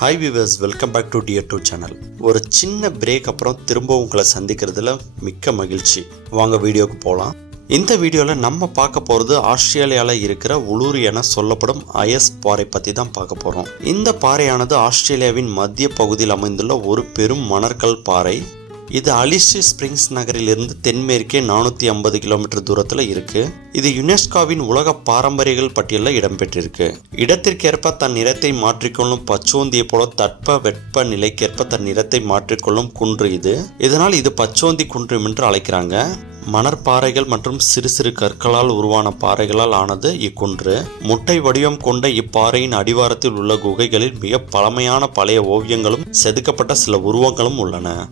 Hi viewers welcome back to dear two channel ஒரு சின்ன break அப்புறம் திரும்பவும் உங்களை சந்திக்கிறதுல மிக்க மகிழ்ச்சி. வாங்க வீடியோக்கு போகலாம் இந்த வீடியோவில் நம்ம பார்க்க போகிறது ஆஸ்திரேலியாவில் இருக்கிற உளூர் என சொல்லப்படும் அயஸ் பாறை பற்றி தான் பார்க்க போகிறோம் இந்த பாறையானது ஆஸ்திரேலியாவின் மத்திய பகுதியில் அமைந்துள்ள ஒரு பெரும் மணற்கல் பாறை. இது அலிசி ஸ்பிரிங்ஸ் நகரிலிருந்து தென்மேற்கே நானூற்றி ஐம்பது கிலோமீட்டர் தூரத்தில் இருக்கு. இது யுனெஸ்கோவின் உலக பாரம்பரியங்கள் பட்டியலில் இடம்பெற்றிருக்கு. இடத்திற்கேற்ப தன் நிறத்தை மாற்றிக்கொள்ளும் பச்சோந்தியை போல தட்ப வெப்ப நிலைக்கேற்ப தன் நிறத்தை மாற்றிக்கொள்ளும் குன்று இது. இதனால் இது பச்சோந்தி குன்றம் என்று அழைக்கிறாங்க. மணற்பாறைகள் மற்றும் சிறு சிறு கற்களால் உருவான பாறைகளால் ஆனது இக்குன்று. முட்டை வடிவம் கொண்ட இப்பாறையின் அடிவாரத்தில் உள்ள குகைகளில் மிக பழமையான பழைய ஓவியங்களும் செதுக்கப்பட்ட சில உருவங்களும் உள்ளன.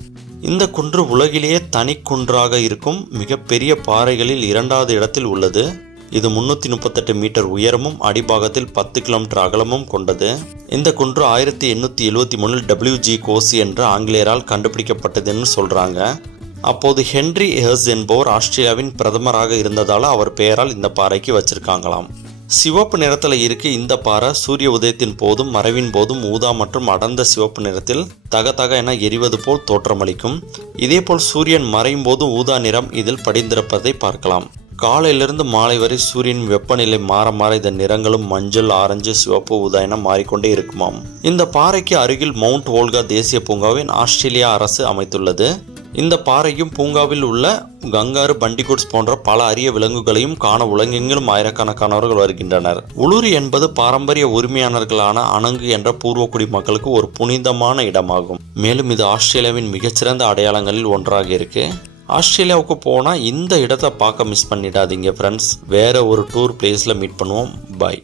இந்த குன்று உலகிலேயே தனி குன்றாக இருக்கும் மிகப்பெரிய பாறைகளில் இரண்டாவது இடத்தில் உள்ளது. இது முன்னூற்றி முப்பத்தெட்டு மீட்டர் உயரமும் அடிபாகத்தில் பத்து கிலோமீட்டர் அகலமும் கொண்டது. இந்த குன்று ஆயிரத்தி எண்ணூற்றி எழுவத்தி மூணில் டபிள்யூஜி கோசி என்ற ஆங்கிலேயரால் கண்டுபிடிக்கப்பட்டதுன்னு சொல்கிறாங்க அப்போது ஹென்றி ஹெர்ஸ் என்பவர் ஆஸ்திரேலியாவின் பிரதமராக இருந்ததால் அவர் பெயரால் இந்த பாறைக்கு வச்சிருக்காங்களாம். சிவப்பு நிறத்தில் இருக்க இந்த பாறை. சூரிய உதயத்தின் போதும் மறைவின் போதும் ஊதா மற்றும் அடர்ந்த சிவப்பு நிறத்தில் தக தக என எரிவது போல் தோற்றமளிக்கும். இதேபோல் சூரியன் மறையும் போது ஊதா நிறம் இதில் படிந்திருப்பதை பார்க்கலாம். காலையிலிருந்து மாலை வரை சூரியன் வெப்பநிலை மாற மாற இதன் நிறங்களும் மஞ்சள் ஆரஞ்சு சிவப்பு ஊதா என மாறிக்கொண்டே இருக்குமாம். இந்த பாறைக்கு அருகில் மவுண்ட் ஓல்கா தேசிய பூங்காவின் ஆஸ்திரேலியா அரசு அமைத்துள்ளது. இந்த பாறையும் பூங்காவில் உள்ள கங்காரு பண்டிகுட்ஸ் போன்ற பல அரிய விலங்குகளையும் காண உலகெங்கிலும் ஆயிரக்கணக்கானவர்கள் வருகின்றனர். உளுரி என்பது பாரம்பரிய உரிமையாளர்களான அணங்கு என்ற பூர்வக்குடி மக்களுக்கு ஒரு புனிதமான இடமாகும். மேலும் இது ஆஸ்திரேலியாவின் மிகச்சிறந்த அடையாளங்களில் ஒன்றாக இருக்கு. ஆஸ்திரேலியாவுக்கு போனால் இந்த இடத்தை பார்க்க மிஸ் பண்ணிடாதீங்க ஃப்ரெண்ட்ஸ் வேற ஒரு டூர் பிளேஸில் மீட் பண்ணுவோம். பாய்